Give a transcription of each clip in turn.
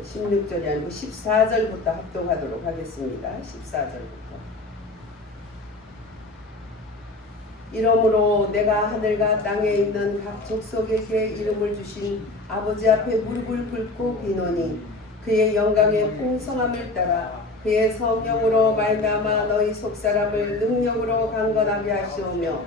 16절이 아니고 14절부터 합독하도록 하겠습니다. 14절부터. 이러므로 내가 하늘과 땅에 있는 각 족속에게 이름을 주신 아버지 앞에 무릎을 꿇고 비노니 그의 영광의 풍성함을 따라 그의 성령으로 말미암아 너희 속사람을 능력으로 강건하게 하시오며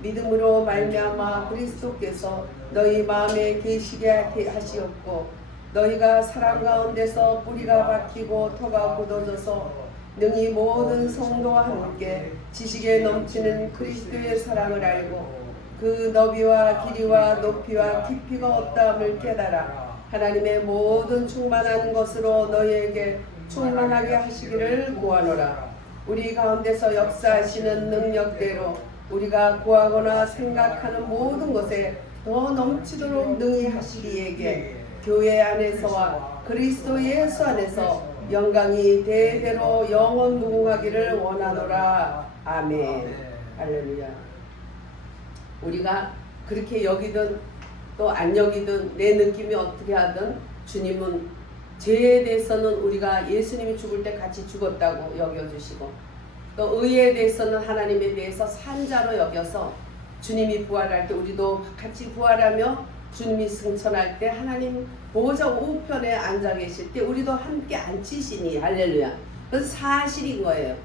믿음으로 말미암아 그리스도께서 너희 마음에 계시게 하시옵고 너희가 사랑 가운데서 뿌리가 박히고 터가 굳어져서 능히 모든 성도와 함께 지식에 넘치는 그리스도의 사랑을 알고 그 너비와 길이와 높이와 깊이가 없다함을 깨달아 하나님의 모든 충만한 것으로 너희에게 충만하게 하시기를 구하노라. 우리 가운데서 역사하시는 능력대로 우리가 구하거나 생각하는 모든 것에 더 넘치도록 능히 하시리에게 교회 안에서와 그리스도 예수 안에서 영광이 대대로 영원 무궁하기를 원하노라. 아멘. 할렐루야. 우리가 그렇게 여기든 또 안 여기든 내 느낌이 어떻게 하든 주님은 죄에 대해서는 우리가 예수님이 죽을 때 같이 죽었다고 여겨주시고 또 의에 대해서는 하나님에 대해서 산자로 여겨서 주님이 부활할 때 우리도 같이 부활하며 주님이 승천할 때 하나님 보호자 우편에 앉아 계실 때 우리도 함께 앉히시니 할렐루야. 그래서 사실인 거예요.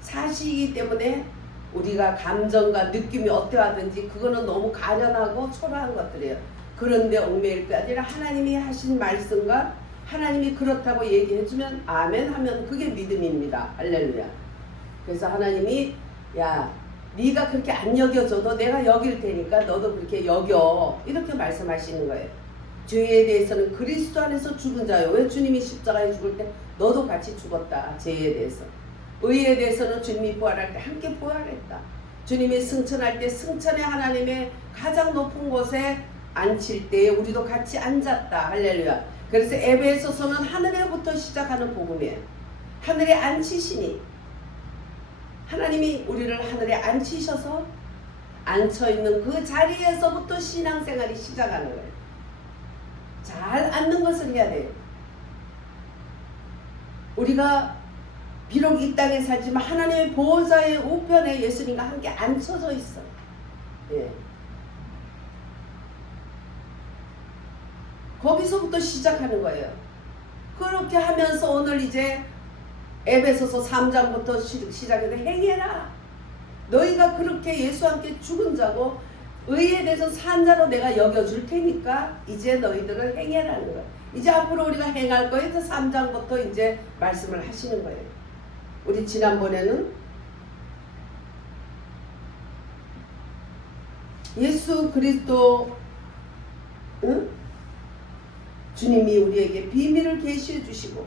사실이기 때문에 우리가 감정과 느낌이 어떠하든지 그거는 너무 가련하고 초라한 것들이에요. 그런데 얽매일 게 아니라 하나님이 하신 말씀과 하나님이 그렇다고 얘기해주면 아멘 하면 그게 믿음입니다. 할렐루야. 그래서 하나님이 야 네가 그렇게 안 여겨줘도 내가 여길 테니까 너도 그렇게 여겨 이렇게 말씀하시는 거예요. 죄에 대해서는 그리스도 안에서 죽은 자요. 왜 주님이 십자가에 죽을 때 너도 같이 죽었다. 죄에 대해서. 의에 대해서는 주님이 부활할 때 함께 부활했다. 주님이 승천할 때 승천의 하나님의 가장 높은 곳에 앉힐 때에 우리도 같이 앉았다. 할렐루야. 그래서 에베소서는 하늘에부터 시작하는 복음이에요. 하늘에 앉히시니 하나님이 우리를 하늘에 앉히셔서 앉혀있는 그 자리에서부터 신앙생활이 시작하는 거예요. 잘 앉는 것을 해야 돼요. 우리가 비록 이 땅에 살지만 하나님의 보호자의 우편에 예수님과 함께 앉혀져 있어요. 예. 거기서부터 시작하는 거예요. 그렇게 하면서 오늘 이제 에베소서 3장부터 시작해서 행해라. 너희가 그렇게 예수와 함께 죽은 자고 의에 대해서 산 자로 내가 여겨줄 테니까 이제 너희들은 행해라는 거예요. 이제 앞으로 우리가 행할 거예요. 그래서 3장부터 이제 말씀을 하시는 거예요. 우리 지난번에는 예수 그리스도 주님이 우리에게 비밀을 계시해 주시고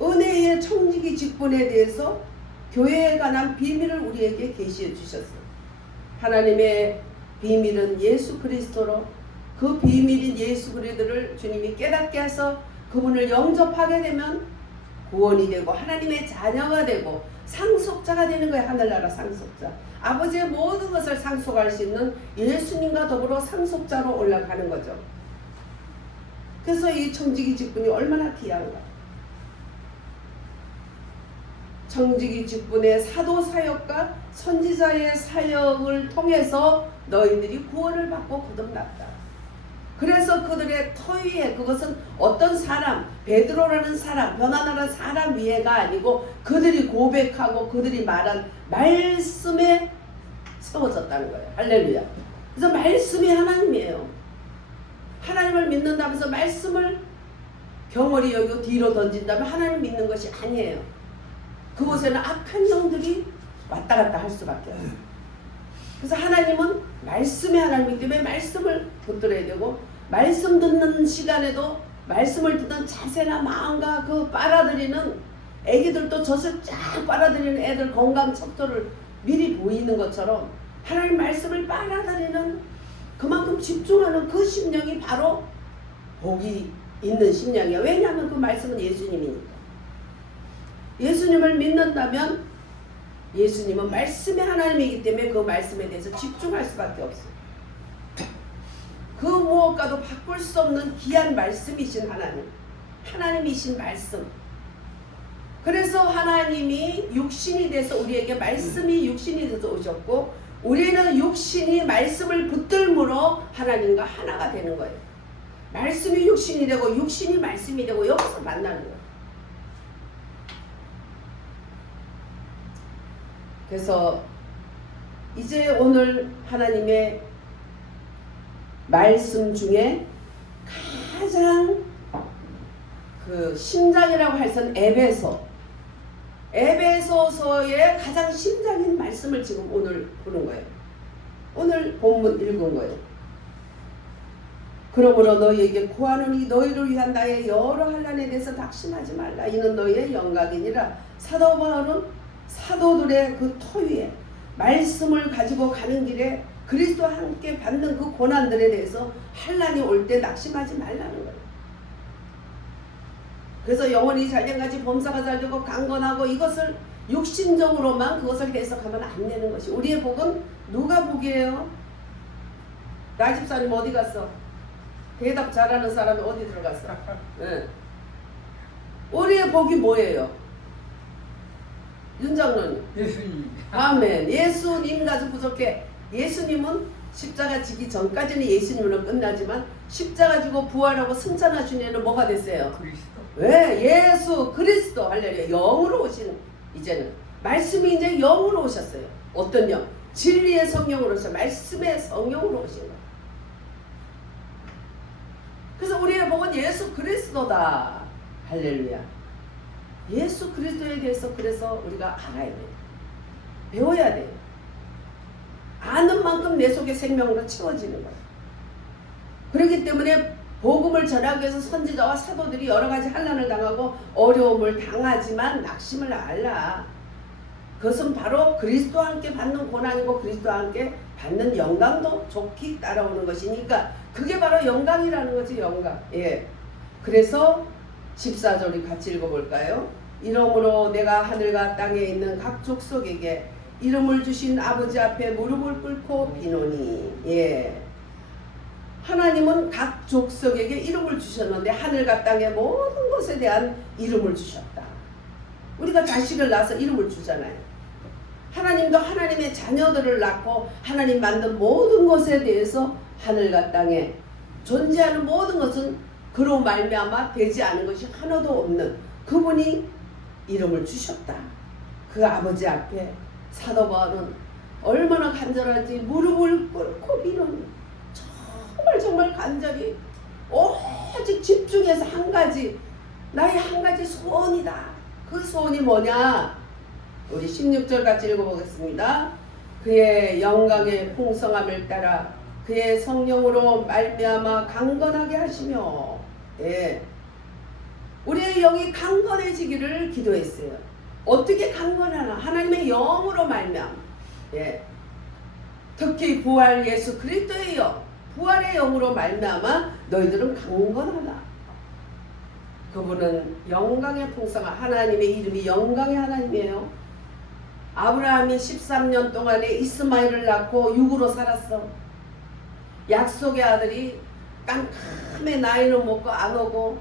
은혜의 청지기 직분에 대해서 교회에 관한 비밀을 우리에게 계시해 주셨어요. 하나님의 비밀은 예수 그리스도로 그 비밀인 예수 그리스도를 주님이 깨닫게 해서 그분을 영접하게 되면 구원이 되고 하나님의 자녀가 되고 상속자가 되는 거예요. 하늘나라 상속자. 아버지의 모든 것을 상속할 수 있는 예수님과 더불어 상속자로 올라가는 거죠. 그래서 이 청지기 직분이 얼마나 귀한가. 청지기 직분의 사도 사역과 선지자의 사역을 통해서 너희들이 구원을 받고 거듭났다. 그래서 그들의 터위에 그것은 어떤 사람, 베드로라는 사람, 변화나라는 사람 위에가 아니고 그들이 고백하고 그들이 말한 말씀에 세워졌다는 거예요. 할렐루야. 그래서 말씀이 하나님이에요. 하나님을 믿는다면서 말씀을 경홀히 여기고 뒤로 던진다면 하나님 믿는 것이 아니에요. 그곳에는 악한 영들이 왔다 갔다 할 수밖에 없어요. 그래서 하나님은 말씀의 하나님이기 때문에 말씀을 붙들어야 되고 말씀 듣는 시간에도 말씀을 듣는 자세나 마음과 그 빨아들이는 애기들도 젖을 쫙 빨아들이는 애들 건강 척도를 미리 보이는 것처럼 하나님 말씀을 빨아들이는 그만큼 집중하는 그 심령이 바로 복이 있는 심령이에요. 왜냐하면 그 말씀은 예수님이니까. 예수님을 믿는다면 예수님은 말씀의 하나님이기 때문에 그 말씀에 대해서 집중할 수밖에 없어요. 그 무엇과도 바꿀 수 없는 귀한 말씀이신 하나님. 하나님이신 말씀. 그래서 하나님이 육신이 돼서 우리에게 말씀이 육신이 돼서 오셨고, 우리는 육신이 말씀을 붙들므로 하나님과 하나가 되는 거예요. 말씀이 육신이 되고 육신이 말씀이 되고 여기서 만나는 거예요. 그래서 이제 오늘 하나님의 말씀 중에 가장 그 심장이라고 할 것은 에베소서의 가장 심장인 말씀을 지금 오늘 보는 거예요. 오늘 본문 읽은 거예요. 그러므로 너희에게 구하노니 너희를 위한 나의 여러 환난에 대해서 낙심하지 말라. 이는 너희의 영광이니라. 사도 바울은 사도들의 그 터위에 말씀을 가지고 가는 길에 그리스도와 함께 받는 그 고난들에 대해서 환난이 올 때 낙심하지 말라는 거예요. 그래서 영혼이 잘된가지 범사가 잘되고 강건하고 이것을 육신적으로만 그것을 해석하면 안 되는 것이 우리의 복은 누가 복이에요? 나 집사님 어디 갔어? 대답 잘하는 사람이 어디 들어갔어? 네. 우리의 복이 뭐예요? 윤장로님. 예수님. 아멘. 예수님 가지고 부족해. 예수님은 십자가 지기 전까지는 예수님으로 끝나지만 십자가 지고 부활하고 승천하신 애는 뭐가 됐어요? 그리스도. 왜? 예수 그리스도 할렐루야. 영으로 오신 이제는 말씀이 이제 영으로 오셨어요. 어떤 영? 진리의 성령으로 오셔. 말씀의 성령으로 오신 거예요. 그래서 우리의 복은 예수 그리스도다. 할렐루야. 예수 그리스도에 대해서 그래서 우리가 알아야 돼요. 배워야 돼요. 아는 만큼 내 속에 생명으로 채워지는 거예요. 그렇기 때문에 복음을 전하기 위해서 선지자와 사도들이 여러 가지 환난을 당하고 어려움을 당하지만 낙심을 말라. 그것은 바로 그리스도와 함께 받는 고난이고 그리스도와 함께 받는 영광도 좋게 따라오는 것이니까 그게 바로 영광이라는 거지. 영광. 예. 그래서 14절을 같이 읽어볼까요? 이러므로 내가 하늘과 땅에 있는 각 족속에게 이름을 주신 아버지 앞에 무릎을 꿇고 비노니. 예. 하나님은 각 족속에게 이름을 주셨는데 하늘과 땅의 모든 것에 대한 이름을 주셨다. 우리가 자식을 낳아서 이름을 주잖아요. 하나님도 하나님의 자녀들을 낳고 하나님 만든 모든 것에 대해서 하늘과 땅에 존재하는 모든 것은 그로 말미암아 되지 않은 것이 하나도 없는 그분이 이름을 주셨다. 그 아버지 앞에 사도 바울은 얼마나 간절한지 무릎을 꿇고 비노니 정말 간절히 오직 집중해서 한 가지 나의 한 가지 소원이다. 그 소원이 뭐냐? 우리 16절 같이 읽어보겠습니다. 그의 영광의 풍성함을 따라 그의 성령으로 말미암아 강건하게 하시며. 예. 우리의 영이 강건해지기를 기도했어요. 어떻게 강건하나? 하나님의 영으로 말미암아. 예. 특히 부활 예수 그리스도의 영, 부활의 영으로 말미암아 너희들은 강건하다. 그분은 영광의 풍성한 하나님의 이름이 영광의 하나님이에요. 아브라함이 13년 동안에 이스마엘을 낳고 육으로 살았어. 약속의 아들이 깜깜해 나이는 먹고 안 오고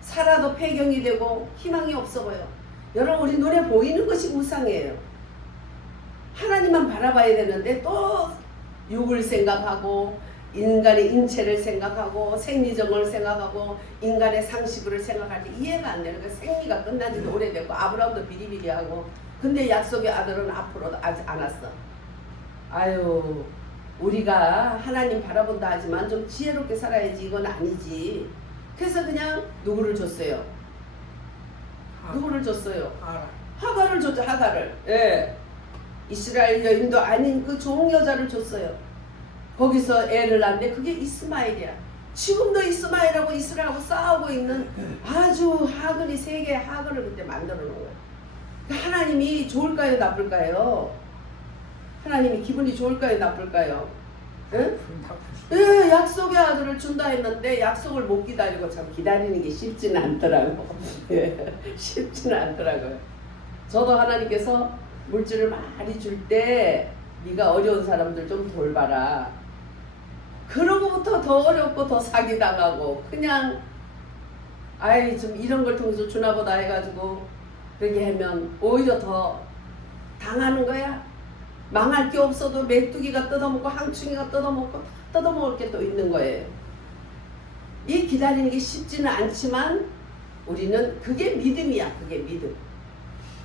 살아도 폐경이 되고 희망이 없어 보여. 여러분 우리 눈에 보이는 것이 우상이에요. 하나님만 바라봐야 되는데 또 육을 생각하고 인간의 인체를 생각하고 생리정을 생각하고 인간의 상식을 생각할 때 이해가 안 되는 거야. 생리가 끝난 지도 오래됐고 아브라함도 비리비리하고 근데 약속의 아들은 앞으로도 아직 안 왔어. 아유 우리가 하나님 바라본다 하지만 좀 지혜롭게 살아야지. 이건 아니지. 그래서 그냥 누구를 줬어요? 누구를 줬어요? 하갈을 줬죠. 하갈을. 예. 이스라엘 여인도 아닌 그 좋은 여자를 줬어요. 거기서 애를 낳는데 그게 이스마엘이야. 지금도 이스마엘하고 이스라엘하고 싸우고 있는 아주 하글이 세계의 하글을 그때 만들어 놓은 거야. 하나님이 좋을까요? 나쁠까요? 하나님이 기분이 좋을까요? 나쁠까요? 응? 예, 약속의 아들을 준다 했는데 약속을 못 기다리고 참 기다리는 게 쉽지는 않더라고. 쉽지는 않더라고요. 저도 하나님께서 물질을 많이 줄 때 네가 어려운 사람들 좀 돌봐라. 그러고부터 더 어렵고 더 사기당하고 그냥 아이 좀 이런 걸 통해서 주나보다 해가지고 그렇게 하면 오히려 더 당하는 거야. 망할 게 없어도 메뚜기가 뜯어먹고 항충이가 뜯어먹을 게 또 있는 거예요. 이 기다리는 게 쉽지는 않지만 우리는 그게 믿음이야. 그게 믿음.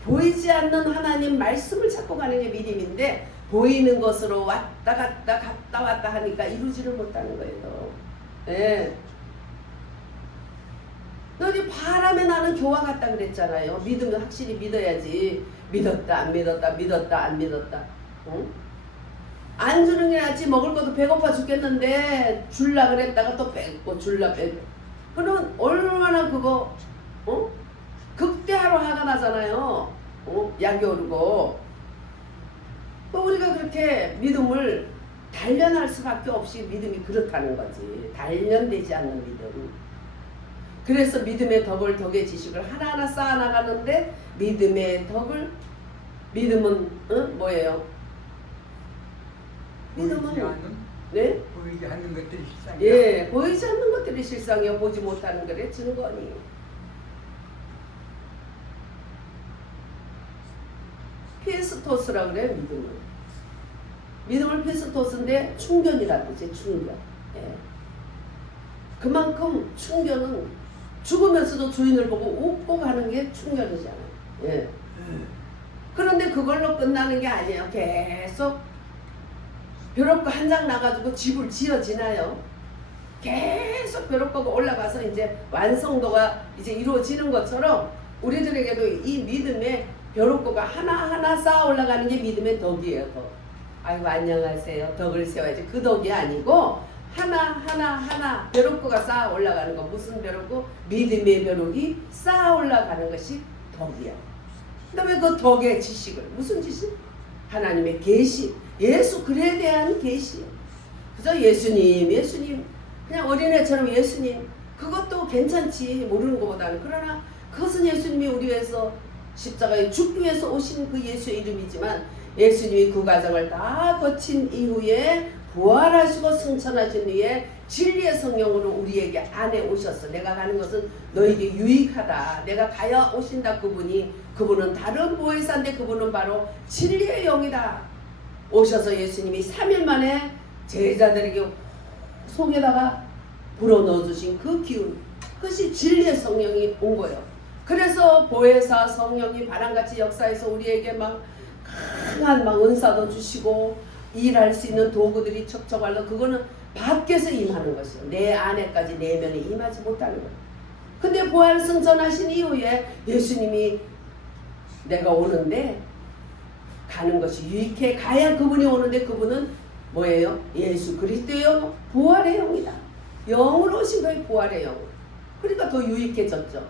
보이지 않는 하나님 말씀을 찾고 가는 게 믿음인데 보이는 것으로 왔다 갔다 하니까 이루지를 못하는 거예요. 네. 너희 바람에 나는 교와 같다 그랬잖아요. 믿으면 확실히 믿어야지. 믿었다 안 믿었다. 응? 안 주는 게 낫지. 먹을 것도 배고파 죽겠는데 줄라 그랬다가 또 뺏고 줄라 뺏고. 그럼 얼마나 그거 극대화로 화가 나잖아요. 약이 오르고. 우리가 그렇게 믿음을 단련할 수밖에 없이 믿음이 그렇다는 거지. 단련되지 않는 믿음. 그래서 믿음의 덕을 덕의 지식을 하나하나 쌓아나가는데 믿음은 뭐예요? 믿음은 네? 보이지 않는 것들이 실상이야. 예, 보이지 않는 것들이 실상이요. 보지 못하는 것의 증거니. 피스토스라 그래 믿음을. 믿음을 피스토스인데 충견이라는 뜻이에요. 충견. 예. 그만큼 충견은 죽으면서도 주인을 보고 웃고 가는 게 충견이잖아요. 예. 그런데 그걸로 끝나는 게 아니에요. 계속 벼룩고 한 장 나가지고 집을 지어지나요? 계속 벼룩고가 올라가서 이제 완성도가 이제 이루어지는 것처럼 우리들에게도 이 믿음의 벼룩고가 하나하나 쌓아 올라가는 게 믿음의 덕이에요. 덕. 아이고 안녕하세요. 덕을 세워야지. 그 덕이 아니고 하나 벼룩고가 쌓아 올라가는 거. 무슨 벼룩고? 믿음의 벼룩이 쌓아 올라가는 것이 덕이야. 그다음에 그 덕의 지식을 무슨 지식? 하나님의 계시, 예수 글에 대한 계시. 그죠? 예수님 그냥 어린애처럼 예수님 그것도 괜찮지 모르는 것보다는. 그러나 그것은 예수님이 우리 위해서 십자가에 죽기 위해서 오신 그 예수의 이름이지만 예수님이 그 과정을 다 거친 이후에 부활하시고 승천하신 후에 진리의 성령으로 우리에게 안에 오셨어. 내가 가는 것은 너에게 유익하다. 내가 가야 오신다. 그분은 다른 보혜사인데 그분은 바로 진리의 영이다. 오셔서 예수님이 3일 만에 제자들에게 속에다가 불어넣어주신 그 기운, 그것이 진리의 성령이 온 거예요. 그래서 보혜사 성령이 바람같이 역사해서 우리에게 막 강한 막 은사도 주시고 일할 수 있는 도구들이 척척할러. 그거는 밖에서 임하는 것이요. 내 안에까지 내면에 임하지 못하는 거예요. 근데 부활 승천하신 이후에 예수님이 내가 오는데 가는 것이 유익해. 가야 그분이 오는데 그분은 뭐예요? 예수 그리스도의 영, 부활의 영이다. 영으로 오신 거예요. 부활의 영. 그러니까 더 유익해졌죠.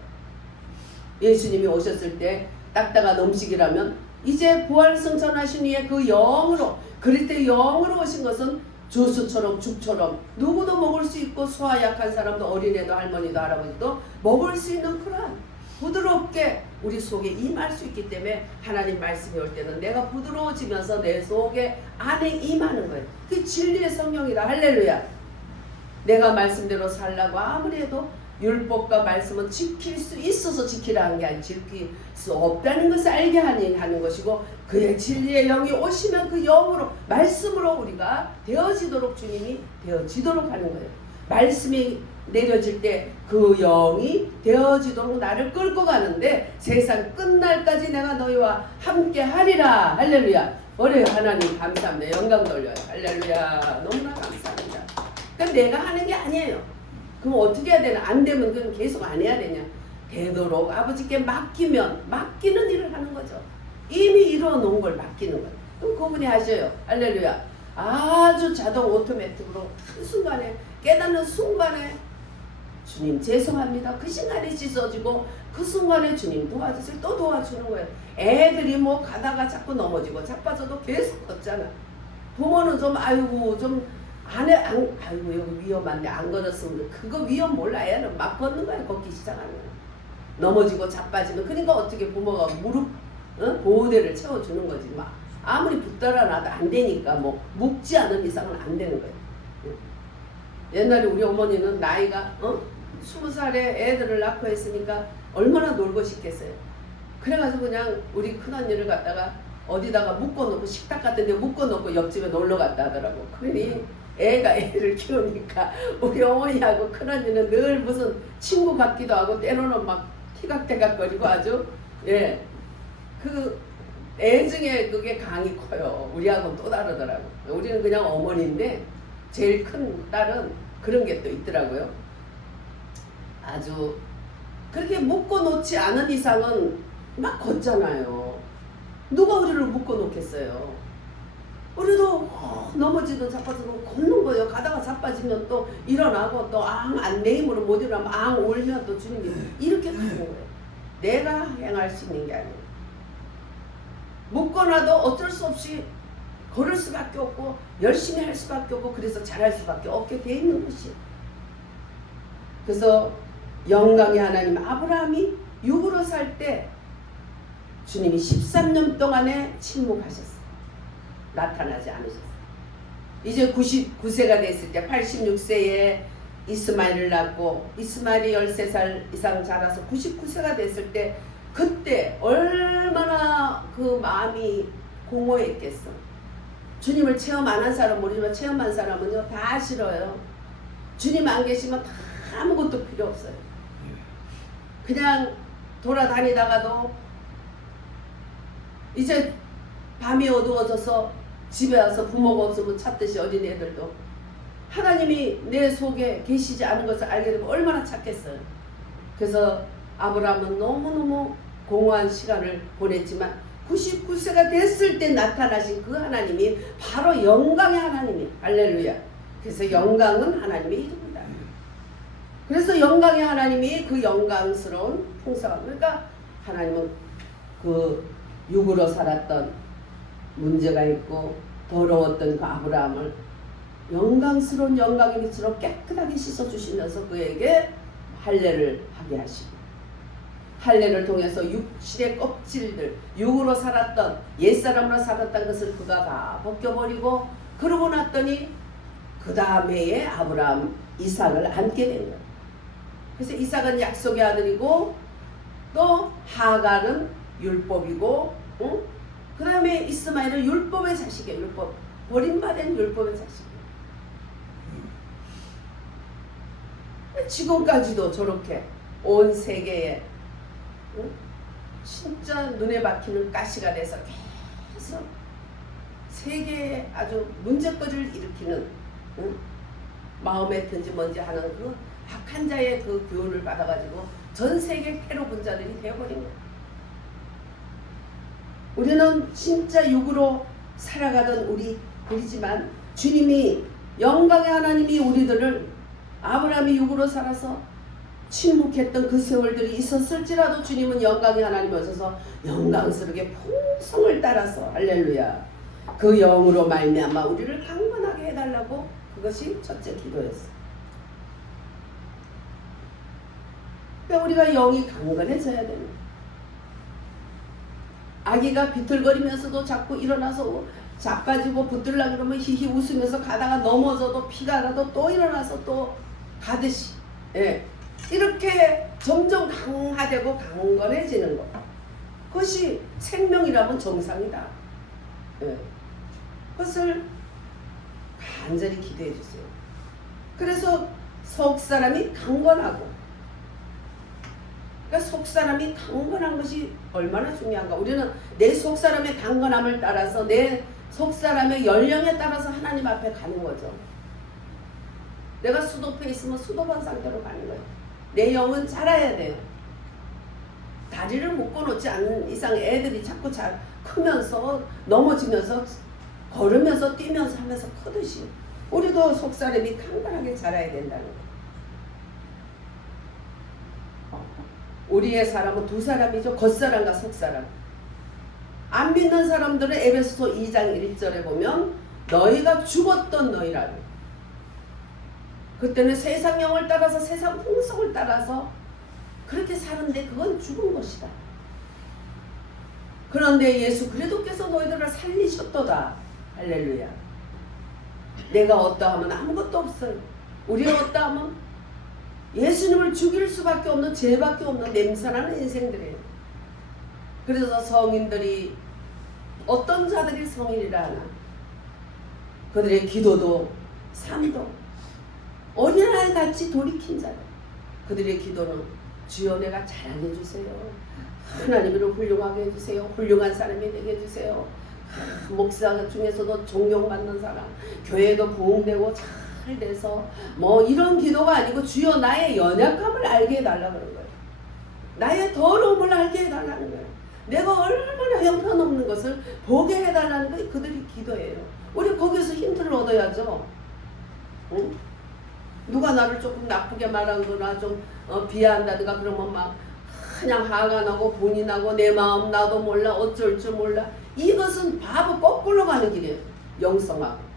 예수님이 오셨을 때 딱딱한 음식이라면 이제 부활 승천하신 후에 그 영으로, 그리스도의 영으로 오신 것은 주스처럼 죽처럼 누구도 먹을 수 있고 소화 약한 사람도 어린애도 할머니도 할아버지도 먹을 수 있는 그러한 부드럽게 우리 속에 임할 수 있기 때문에 하나님 말씀이 올 때는 내가 부드러워지면서 내 속에 안에 임하는 거예요. 그게 진리의 성령이다. 할렐루야. 내가 말씀대로 살라고 아무리 해도 율법과 말씀은 지킬 수 있어서 지키라는 게 아니라 지킬 수 없다는 것을 알게 하는 것이고 그의 진리의 영이 오시면 그 영으로 말씀으로 우리가 되어지도록 주님이 되어지도록 하는 거예요. 말씀이 내려질 때 그 영이 되어지도록 나를 끌고 가는데 세상 끝날까지 내가 너희와 함께 하리라. 할렐루야. 어려요. 하나님 감사합니다. 영광 돌려요. 할렐루야. 너무나 감사합니다. 그건 내가 하는 게 아니에요. 그럼 어떻게 해야 되나? 안 되면 그건 계속 안 해야 되냐? 되도록 아버지께 맡기는 일을 하는 거죠. 이미 이루어놓은 걸 맡기는 거예요. 그럼 그분이 하셔요. 할렐루야. 아주 자동 오토매틱으로 한순간에 깨닫는 순간에 주님 죄송합니다. 그 순간에 씻어지고 그 순간에 주님 도와주세요. 또 도와주는 거예요. 애들이 뭐 가다가 자꾸 넘어지고 자빠져도 계속 걷잖아. 부모는 좀 아이고 좀 아이고 여기 위험한데 안 걸었으면 그거 위험 몰라. 애는 막 걷는 거야. 걷기 시작하는 거야. 넘어지고 자빠지면 그러니까 어떻게 부모가 무릎 보호대를 채워주는 거지. 막 아무리 붙들어 놔도 안 되니까 뭐 묶지 않은 이상은 안 되는 거예요. 옛날에 우리 어머니는 나이가 20살에 애들을 낳고 했으니까 얼마나 놀고 싶겠어요. 그래가지고 그냥 우리 큰언니를 갖다가 어디다가 묶어놓고 식탁 같은 데 묶어놓고 옆집에 놀러 갔다 하더라고. 그러니 애가 애를 키우니까 우리 어머니하고 큰언니는 늘 무슨 친구 같기도 하고 때로는 막 티각태각거리고 아주 그 애증에 그게 강이 커요. 우리하고는 또 다르더라고. 우리는 그냥 어머니인데 제일 큰 딸은 그런 게 또 있더라고요. 아주 그렇게 묶어놓지 않은 이상은 막 걷잖아요. 누가 우리를 묶어놓겠어요. 우리도 넘어지도 자빠지고 걷는 거예요. 가다가 자빠지면 또 일어나고 또 안 내 힘으로 못 일어나면 울면 또 주님이 이렇게 가는 거예요. 내가 행할 수 있는 게 아니에요. 묶어놔도 어쩔 수 없이 걸을 수밖에 없고 열심히 할 수밖에 없고 그래서 잘할 수밖에 없게 돼 있는 것이에요. 그래서 영광의 하나님 아브라함이 육으로 살 때 주님이 13년 동안에 침묵하셨어요. 나타나지 않으셨어요. 이제 99세가 됐을 때 86세에 이스마엘을 낳고 이스마엘이 13살 이상 자라서 99세가 됐을 때 그때 얼마나 그 마음이 공허했겠어. 주님을 체험 안 한 사람 모르지만 체험한 사람은요 다 싫어요. 주님 안 계시면 다 아무것도 필요 없어요. 그냥 돌아다니다가도 이제 밤이 어두워져서 집에 와서 부모가 없으면 찾듯이 어린애들도 하나님이 내 속에 계시지 않은 것을 알게 되면 얼마나 찾겠어요. 그래서 아브라함은 너무너무 공허한 시간을 보냈지만 99세가 됐을 때 나타나신 그 하나님이 바로 영광의 하나님이 할렐루야. 그래서 영광은 하나님의 이름이다. 그래서 영광의 하나님이 그 영광스러운 풍성함. 그러니까 하나님은 그 육으로 살았던 문제가 있고 더러웠던 그 아브라함을 영광스러운 영광의 빛으로 깨끗하게 씻어주시면서 그에게 할례를 하게 하시고 할례를 통해서 육신의 껍질들 육으로 살았던 옛사람으로 살았던 것을 그가 다 벗겨버리고 그러고 났더니 그 다음 해에 아브라함 이삭을 안게 된 거예요. 그래서 이삭은 약속의 아들이고 또 하갈은 율법이고 그 다음에 이스마엘은 율법의 자식이에요. 율법 버림받은 율법의 자식이에요. 지금까지도 저렇게 온 세계에 진짜 눈에 박히는 가시가 돼서 계속 세계에 아주 문제거리를 일으키는 마음에 든지 뭔지 하는 그 악한 자의 그 교훈을 받아가지고 전 세계 테러 분자들이 되어버린 거예요. 우리는 진짜 육으로 살아가던 우리들이지만 주님이 영광의 하나님이 우리들을 아브라함이 육으로 살아서 침묵했던 그 세월들이 있었을지라도 주님은 영광의 하나님이 오셔서 영광스럽게 풍성을 따라서 할렐루야 그 영으로 말미암아 우리를 강건하게 해달라고 그것이 첫째 기도였어요. 그러니까 우리가 영이 강건해져야 됩니다. 아기가 비틀거리면서도 자꾸 일어나서 자빠지고 붙들려고 그러면 히히 웃으면서 가다가 넘어져도 피가 나도 또 일어나서 또 가듯이 이렇게 점점 강화되고 강건해지는 것. 그것이 생명이라면 정상이다. 그것을 간절히 기도해 주세요. 그래서 속사람이 강건하고 그러니까 속사람이 강건한 것이 얼마나 중요한가. 우리는 내 속사람의 강건함을 따라서 내 속사람의 연령에 따라서 하나님 앞에 가는 거죠. 내가 수도패 있으면 수도반 상태로 가는 거예요. 내 영은 자라야 돼요. 다리를 묶어놓지 않는 이상 애들이 자꾸 크면서 넘어지면서 걸으면서 뛰면서 하면서 크듯이 우리도 속사람이 강건하게 자라야 된다는 거예요. 우리의 사람은 두 사람이죠. 겉사람과 속사람. 안 믿는 사람들은 에베소서 2장 1절에 보면 너희가 죽었던 너희라고. 그때는 세상 영을 따라서 세상 풍속을 따라서 그렇게 사는데 그건 죽은 것이다. 그런데 예수 그리스도께서 너희들을 살리셨도다. 할렐루야. 내가 어떠하면 아무것도 없어요. 우리가 어떠하면 예수님을 죽일 수밖에 없는, 죄밖에 없는 냄새나는 인생들이에요. 그래서 성인들이, 어떤 자들이 성인이라 하나, 그들의 기도도 삶도 어린아이 같이 돌이킨 자들, 그들의 기도는 주여 내가 잘하게 해주세요. 하나님을 훌륭하게 해주세요. 훌륭한 사람이 되게 해주세요. 목사 중에서도 존경받는 사람, 교회도 부흥되고 잘 돼서 뭐 이런 기도가 아니고 주여 나의 연약함을 알게 해달라 그런 거예요. 나의 더러움을 알게 해달라는 거예요. 내가 얼마나 형편없는 것을 보게 해달라는 게 그들이 기도예요. 우리 거기서 힌트를 얻어야죠. 응? 누가 나를 조금 나쁘게 말한 거나 좀 비하한다든가 그러면 막 그냥 화가 나고 분이 나고 내 마음 나도 몰라 어쩔 줄 몰라. 이것은 바보 거꾸로 가는 길이에요. 영성하고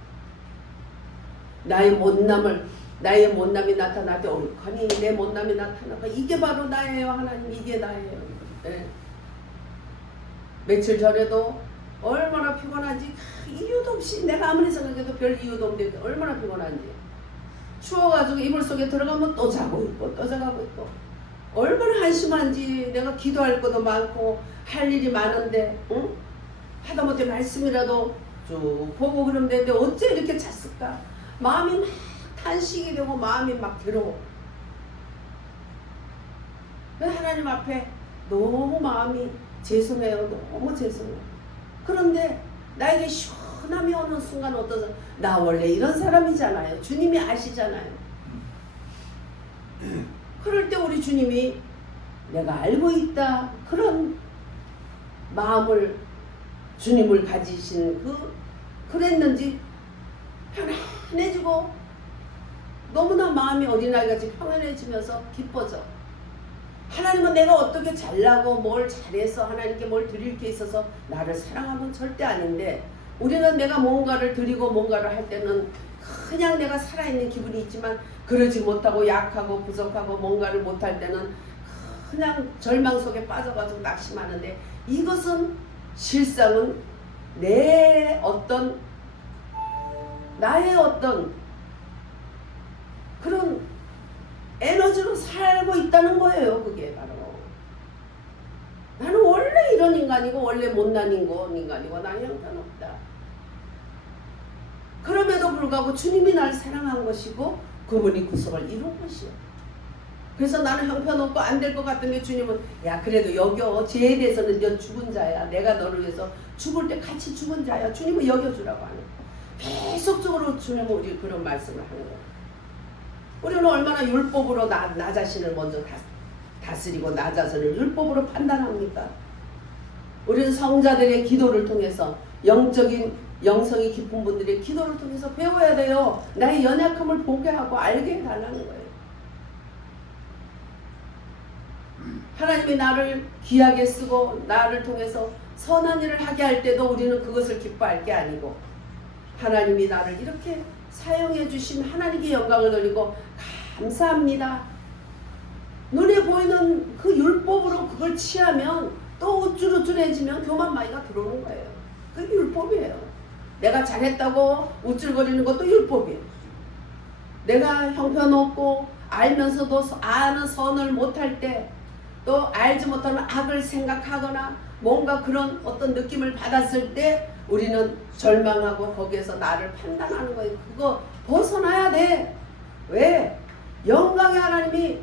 나의 못남이 나타날 때 옳거니 내 못남이 나타나고 이게 바로 나예요. 하나님 이게 나예요. 네. 며칠 전에도 얼마나 피곤한지 이유도 없이 내가 아무리 생각해도 별 이유도 없는데 얼마나 피곤한지 추워가지고 이불 속에 들어가면 또 자고 있고 또 자고 있고 얼마나 한심한지. 내가 기도할 것도 많고 할 일이 많은데 응? 하다못해 말씀이라도 쭉 보고 그러면 되는데 어째 이렇게 찼을까. 마음이 막 탄식이 되고 마음이 막 괴로워. 하나님 앞에 너무 마음이 죄송해요. 너무 죄송해요. 그런데 나에게 시원함이 오는 순간 어떠서 나 원래 이런 사람이잖아요. 주님이 아시잖아요. 그럴 때 우리 주님이 내가 알고 있다 그런 마음을 주님을 가지신 그랬는지 편안해지고 너무나 마음이 어린아이같이 평안해지면서 기뻐져. 하나님은 내가 어떻게 잘나고 뭘 잘해서 하나님께 뭘 드릴 게 있어서 나를 사랑하면 절대 아닌데, 우리는 내가 뭔가를 드리고 뭔가를 할 때는 그냥 내가 살아있는 기분이 있지만 그러지 못하고 약하고 부족하고 뭔가를 못할 때는 그냥 절망 속에 빠져가지고 낙심하는데, 이것은 실상은 나의 어떤 그런 에너지로 살고 있다는 거예요. 그게 바로 나는 원래 이런 인간이고 원래 못난 인간이고 나는 형편없다. 그럼에도 불구하고 주님이 날 사랑한 것이고 그분이 구속을 이룬 것이요. 그래서 나는 형편없고 안 될 것 같은데 주님은 야 그래도 여겨. 죄에 대해서는 너 죽은 자야. 내가 너를 위해서 죽을 때 같이 죽은 자야. 주님은 여겨주라고 하는 거예요. 계속적으로 주님은 우리 그런 말씀을 하는 거예요. 우리는 얼마나 율법으로 나 자신을 먼저 다스리고 나 자신을 율법으로 판단합니까? 우리는 성자들의 기도를 통해서 영성이 깊은 분들의 기도를 통해서 배워야 돼요. 나의 연약함을 보게 하고 알게 해달라는 거예요. 하나님이 나를 귀하게 쓰고 나를 통해서 선한 일을 하게 할 때도 우리는 그것을 기뻐할 게 아니고, 하나님이 나를 이렇게 사용해 주신 하나님께 영광을 돌리고 감사합니다. 눈에 보이는 그 율법으로 그걸 취하면 또 우쭐우쭐해지면 교만마이가 들어오는 거예요. 그게 율법이에요. 내가 잘했다고 우쭐거리는 것도 율법이에요. 내가 형편없고 알면서도 아는 선을 못할 때, 또 알지 못하는 악을 생각하거나 뭔가 그런 어떤 느낌을 받았을 때 우리는 절망하고 거기에서 나를 판단하는 거예요. 그거 벗어나야 돼. 왜? 영광의 하나님이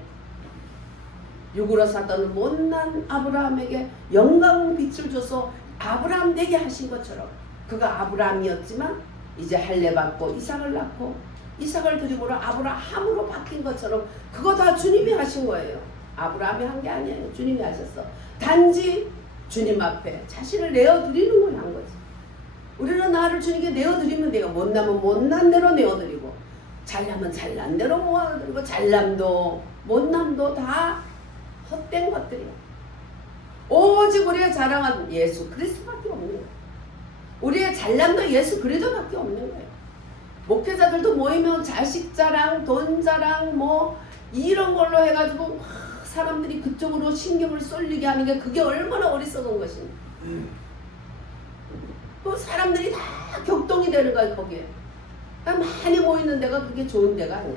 육으로 사던 못난 아브라함에게 영광 빛을 줘서 아브라함 되게 하신 것처럼, 그가 아브라함이었지만 이제 할례 받고 이삭을 낳고 이삭을 드림으로 아브라함으로 바뀐 것처럼 그거 다 주님이 하신 거예요. 아브라함이 한 게 아니에요. 주님이 하셨어. 단지 주님 앞에 자신을 내어드리는 걸 한 거지. 우리는 나를 주님께 내어드리면 돼요. 못나면 못난 대로 내어드리고, 잘나면 잘난 대로 모아드리고, 잘남도 못남도 다 헛된 것들이에요. 오직 우리가 자랑한 예수 그리스도밖에 없는 거예요. 우리의 잘남도 예수 그리스도밖에 없는 거예요. 목회자들도 모이면 자식 자랑, 돈 자랑 뭐 이런 걸로 해가지고 사람들이 그쪽으로 신경을 쏠리게 하는 게 그게 얼마나 어리석은 것인가. 그 사람들이 다 격동이 되는 거야. 거기에 많이 모이는 데가 그게 좋은 데가 아니야.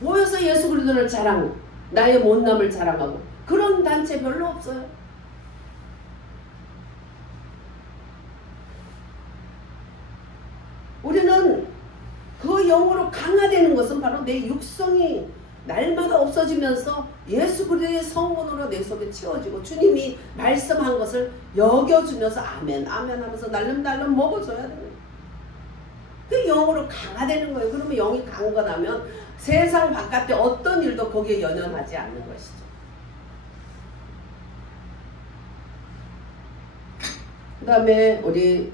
모여서 예수 그리스도를 자랑, 나의 못남을 자랑하고 그런 단체 별로 없어요. 우리는 그 영으로 강화되는 것은 바로 내 육성이 날마다 없어지면서 예수 그리스도의 성분으로 내 속에 채워지고 주님이 말씀한 것을 여겨주면서 아멘 아멘 하면서 날름날름 먹어줘야 되는 거예요. 그 영으로 강화되는 거예요. 그러면 영이 강건하면 세상 바깥에 어떤 일도 거기에 연연하지 않는 것이죠. 그 다음에 우리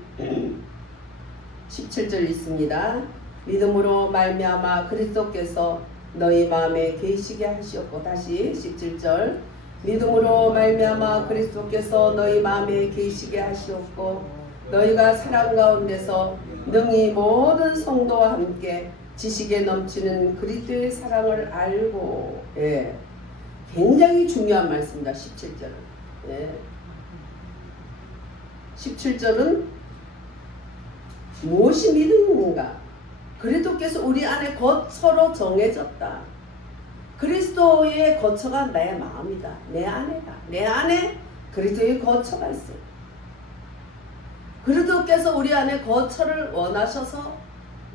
17절 있습니다. 믿음으로 말미암아 그리스도께서 너희 마음에 계시게 하시었고, 다시 17절 믿음으로 말미암아 그리스도께서 너희 마음에 계시게 하시었고 너희가 사랑 가운데서 능히 모든 성도와 함께 지식에 넘치는 그리스도의 사랑을 알고. 예, 굉장히 중요한 말씀입니다. 17절은. 예. 17절은 무엇이 믿음인가? 그리스도께서 우리 안에 거처로 정해졌다. 그리스도의 거처가 내 마음이다. 내 안에 그리스도의 거처가 있어요. 그리스도께서 우리 안에 거처를 원하셔서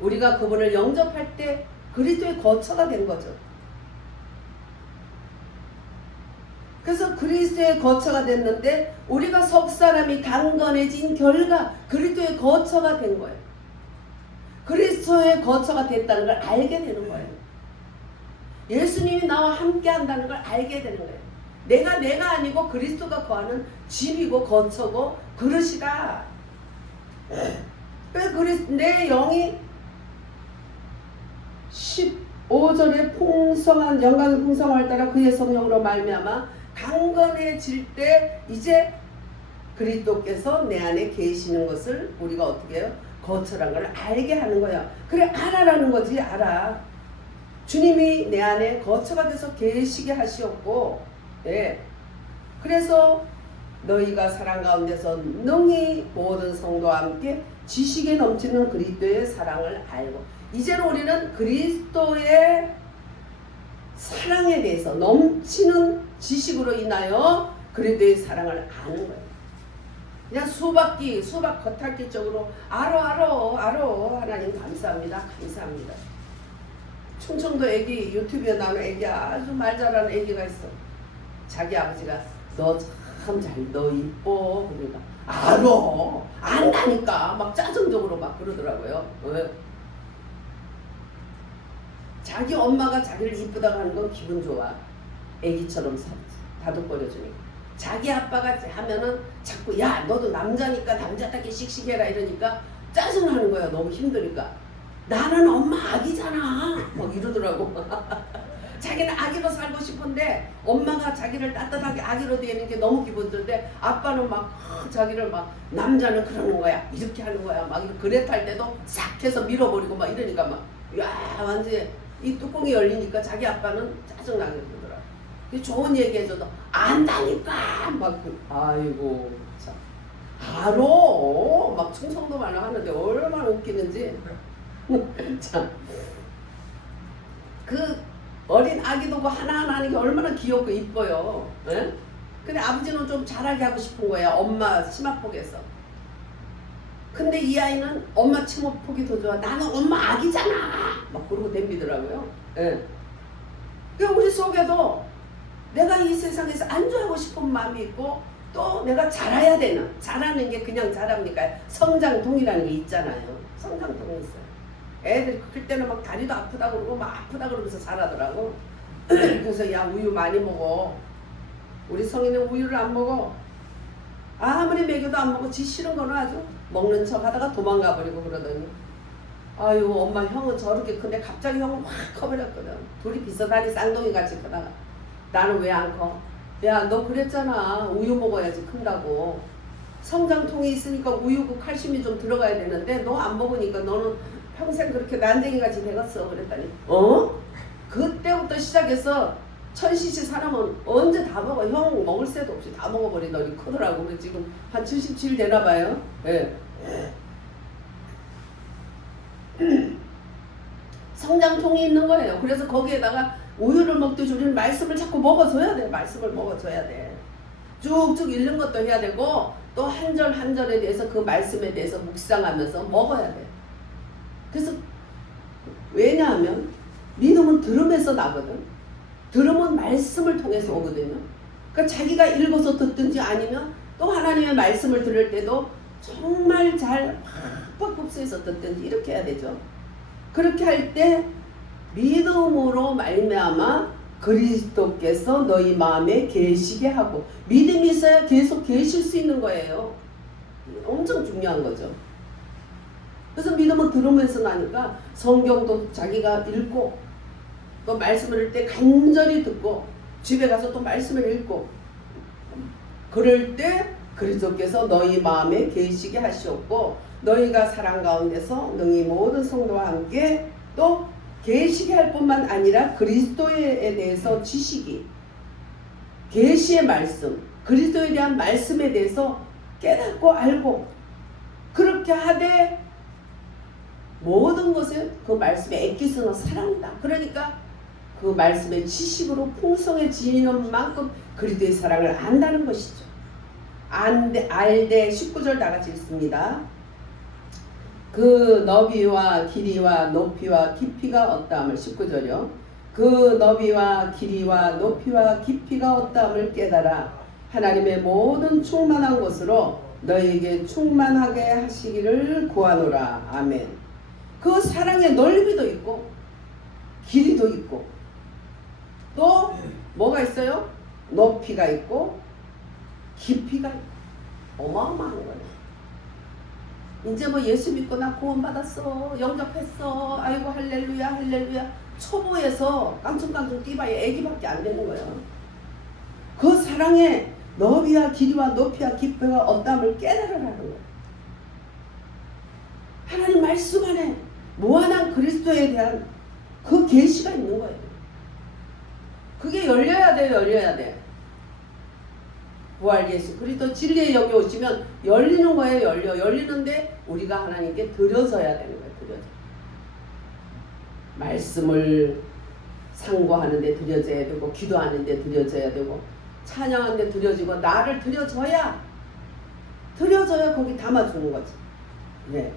우리가 그분을 영접할 때 그리스도의 거처가 된 거죠. 그래서 그리스도의 거처가 됐는데 우리가 석 사람이 강건해진 결과 그리스도의 거처가 된 거예요. 그리스도의 거처가 됐다는 걸 알게 되는 거예요. 예수님이 나와 함께 한다는 걸 알게 되는 거예요. 내가 아니고 그리스도가 거하는 집이고 거처고 그릇이다. 내 영이 15절에 풍성한 영광의 풍성함을 따라 그의 성령으로 말미암아 강건해질 때 이제 그리스도께서 내 안에 계시는 것을 우리가 어떻게 해요? 거처란 걸 알게 하는 거야. 그래, 알아라는 거지. 알아. 주님이 내 안에 거처가 돼서 계시게 하시었고, 예. 그래서 너희가 사랑 가운데서 능히 모든 성도와 함께 지식에 넘치는 그리스도의 사랑을 알고, 이제는 우리는 그리스도의 사랑에 대해서 넘치는 지식으로 인하여 그리스도의 사랑을 아는 거예요. 그냥 수박 겉핥기적으로 알아 하나님 감사합니다. 충청도 애기, 유튜브에 나오는 애기, 아주 말 잘하는 애기가 있어. 자기 아버지가 너 이뻐. 그러니까 안다니까 막 짜증적으로 막 그러더라고요. 왜? 자기 엄마가 자기를 이쁘다고 하는 건 기분 좋아. 애기처럼 다독거려주니까. 자기 아빠가 하면은 자꾸 야 너도 남자니까 남자답게 씩씩해라 이러니까 짜증나는 거야. 너무 힘드니까. 나는 엄마 아기잖아 막 이러더라고. 자기는 아기로 살고 싶은데 엄마가 자기를 따뜻하게 아기로 대는 게 너무 기분 좋은데 아빠는 막 자기를 막 남자는 그러는 거야 이렇게 하는 거야 막 그래 탈 때도 싹 해서 밀어버리고 막 이러니까 막 야 완전 이 뚜껑이 열리니까 자기 아빠는 짜증나게 그러더라. 좋은 얘기 해줘도 안다니까 막 아이고 참 알아 막 충청도 말로 하는데 얼마나 웃기는지. 참 그 어린 아기도 그 하나하나 하는 게 얼마나 귀엽고 이뻐요. 에? 근데 아버지는 좀 잘하게 하고 싶은 거야. 엄마 치마폭에서. 근데 이 아이는 엄마 치마폭이 더 좋아. 나는 엄마 아기잖아 막 그러고 덤비더라고요. 예. 그러니까 우리 속에도 내가 이 세상에서 안주하고 싶은 마음이 있고 또 내가 잘하는 게 그냥 잘합니까? 성장통이라는 게 있잖아요. 성장통이 있어요. 애들이 클 때는 막 다리도 아프다 그러고 막 아프다 그러면서 자라더라고. 그래서 야 우유 많이 먹어. 우리 성인은 우유를 안 먹어. 아무리 먹여도 안 먹어. 지 싫은 거는 아주 먹는 척 하다가 도망가 버리고 그러더니 아유 엄마 형은 저렇게 큰데 갑자기 형은 확 커버렸거든. 둘이 비슷하니 쌍둥이 같이 크다가 나는 왜 안 커? 야 너 그랬잖아 우유 먹어야지 큰다고. 성장통이 있으니까 우유고 칼슘이 좀 들어가야 되는데 너 안 먹으니까 너는 평생 그렇게 난쟁이같이 되겠어. 그랬더니 그때부터 시작해서 1000cc 사람은 언제 다 먹어. 형 먹을 새도 없이 다 먹어버리더니 크더라고. 그래서 지금 한 77 되나 봐요. 예. 성장통이 있는 거예요. 그래서 거기에다가 우유를 먹듯이 우리는 말씀을 자꾸 먹어줘야 돼. 말씀을 먹어줘야 돼. 쭉쭉 읽는 것도 해야 되고 또 한 절 한 절에 대해서 그 말씀에 대해서 묵상하면서 먹어야 돼. 그래서 왜냐하면 믿음은 들음에서 나거든. 들음은 말씀을 통해서 오거든요. 그러니까 자기가 읽어서 듣든지 아니면 또 하나님의 말씀을 들을 때도 정말 잘 팍팍 흡수해서 듣든지 이렇게 해야 되죠. 그렇게 할 때 믿음으로 말미암아 그리스도께서 너희 마음에 계시게 하고, 믿음이 있어야 계속 계실 수 있는 거예요. 엄청 중요한 거죠. 그래서 믿음은 들으면서 나니까 성경도 자기가 읽고 또 말씀을 읽을 때 간절히 듣고 집에 가서 또 말씀을 읽고 그럴 때 그리스도께서 너희 마음에 계시게 하시었고 너희가 사랑 가운데서 너희 모든 성도와 함께 또 계시게 할 뿐만 아니라 그리스도에 대해서 지식이, 계시의 말씀, 그리스도에 대한 말씀에 대해서 깨닫고 알고 그렇게 하되 모든 것을 그 말씀에 애기서는 사랑이다. 그러니까 그 말씀의 지식으로 풍성해지는 만큼 그리스도의 사랑을 안다는 것이죠. 알되 19절 다 같이 읽습니다. 그 너비와 길이와 높이와 깊이가 어떠함을 19절이요. 그 너비와 길이와 높이와 깊이가 어떠함을 깨달아 하나님의 모든 충만한 것으로 너희에게 충만하게 하시기를 구하노라. 아멘. 그 사랑의 넓이도 있고 길이도 있고 또 뭐가 있어요? 높이가 있고 깊이가 있고 어마어마한 거예요. 이제 뭐 예수 믿고 나 구원받았어, 영접했어, 아이고 할렐루야 할렐루야 초보에서 깡충깡충 뛰봐야 애기밖에 안 되는 거예요. 그 사랑의 너비와 길이와 높이와 깊이가 어떠함을 깨달으라는 거예요. 하나님 말씀 안에 무한한 그리스도에 대한 그 계시가 있는 거예요. 그게 열려야 돼요. 열려야 돼. 부활 예수 그리스도 진리의 영이 오시면 열리는 거예요. 열리는데 우리가 하나님께 드려져야 되는 거예요. 드려져. 말씀을 상고하는데 드려져야 되고 기도하는데 드려져야 되고 찬양하는데 드려지고 나를 드려줘야 거기 담아주는 거지. 네.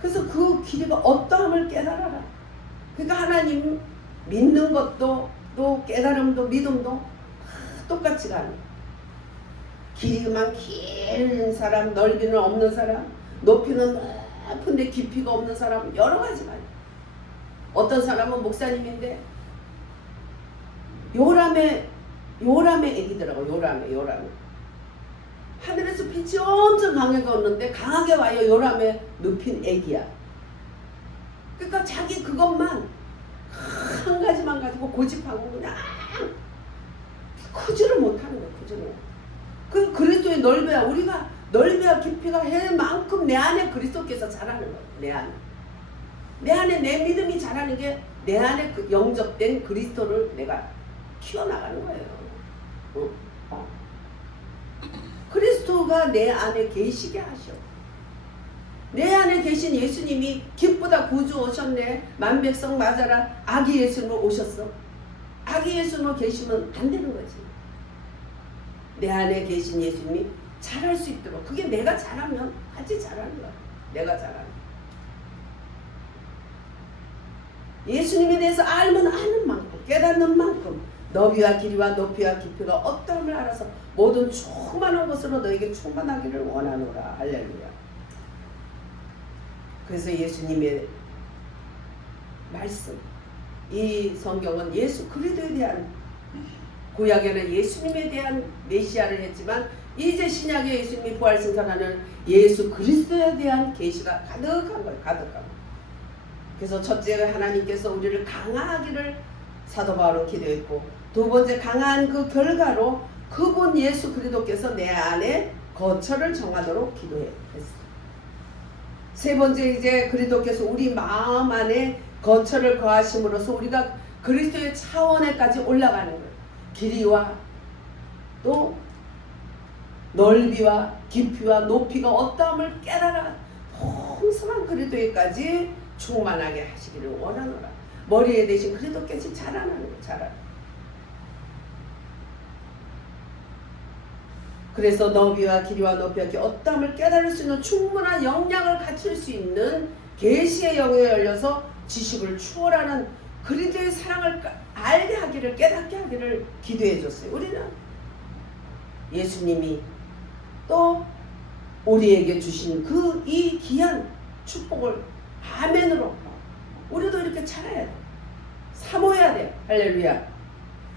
그래서 그 길이가 어떠함을 깨달아라. 그러니까 하나님 믿는 것도 또 깨달음도 믿음도 똑같이 가는 거예요. 길이만 긴 사람, 넓이는 없는 사람, 높이는 높은데 깊이가 없는 사람, 여러 가지가 있어요. 어떤 사람은 목사님인데 요람의 애기더라고. 요람의 하늘에서 빛이 엄청 강하게 오는데 강하게 와요. 요람의 눕힌 애기야. 그러니까 자기 그것만 한 가지만 가지고 고집하고 그냥 크지를 못하는 거야. 그 그리스도의 넓이야. 우리가 넓이와 깊이가 할 만큼 내 안에 그리스도께서 자라는 거예요. 내 안에 내 믿음이 자라는 게 내 안에 그 영접된 그리스도를 내가 키워나가는 거예요. 그리스도가 내 안에 계시게 하셔. 내 안에 계신 예수님이 기쁘다 구주 오셨네. 만백성 맞아라. 아기 예수로 오셨어. 아기 예수로 계시면 안 되는 거지. 내 안에 계신 예수님이 잘할 수 있도록, 그게 내가 잘하면 같이 잘하는 거야. 내가 잘하는 거야. 예수님에 대해서 알면 아는 만큼, 깨닫는 만큼 너비와 길이와 높이와 깊이가 어떠함을 알아서 모든 충만한 것으로 너에게 충만하기를 원하노라. 할렐루야. 그래서 예수님의 말씀, 이 성경은 예수 그리스도에 대한, 구약에는 예수님에 대한 메시아를 했지만 이제 신약의 예수님이 부활 승천하는 예수 그리스도에 대한 계시가 가득한 거예요. 가득한. 그래서 첫째, 하나님께서 우리를 강하기를 사도 바울은 기도했고, 두 번째, 강한 그 결과로 그분 예수 그리스도께서 내 안에 거처를 정하도록 기도했어요. 세 번째, 이제 그리스도께서 우리 마음 안에 거처를 거하심으로써 우리가 그리스도의 차원에까지 올라가는 거예요. 길이와 또 넓이와 깊이와 높이가 어떠함을 깨달아 풍성한 그리스도에까지 충만하게 하시기를 원하노라. 머리에 대신 그래도 깨지 자라나는 거예요. 자라. 그래서 너비와 길이와 높이와 어떠함을 깨달을 수 있는 충분한 역량을 갖출 수 있는 계시의 영에 열려서 지식을 추월하는 그리스도의 사랑을 알게 하기를, 깨닫게 하기를 기도해 줬어요. 우리는 예수님이 또 우리에게 주신 그 이 귀한 축복을 아멘으로 우리도 이렇게 살아야 돼. 사모해야 돼. 할렐루야.